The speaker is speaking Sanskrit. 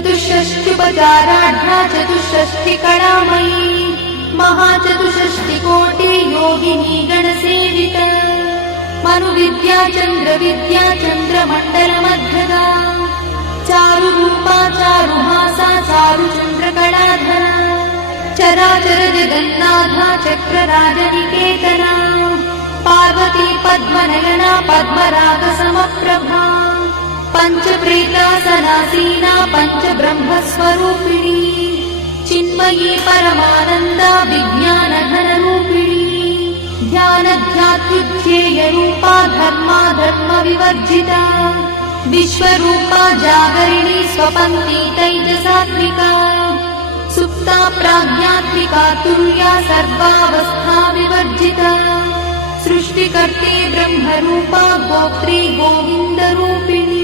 चतुष्षष्ट्युपचाराढ्या चतुष्षष्टिकलामयी महाचतुष्षष्टिकोटि योगिनी गणसेवित मनुविद्या चन्द्रविद्या चन्द्रमण्डलमध्यगा चारुरूपा चारुहासा चारुचन्द्रकलाधरा चराचर जगन्नाथा चक्रराजनिकेतना पार्वती पद्मनयना पद्मरागसमप्रभा पञ्चप्रेतासनासीना पञ्चब्रह्मस्वरूपिणी चिन्मयी परमानन्दा विज्ञानघनरूपिणी ध्यानध्यात्युज्येयरूपा धर्माधर्मविवर्जिता विश्वरूपा जागरिणी स्वपन्ती तैजसात्मिका सुप्ता प्राज्ञात्मिका तुर्या सर्वावस्था विवर्जिता सृष्टिकर्त्री ब्रह्मरूपा गोत्री गोविन्दरूपिणी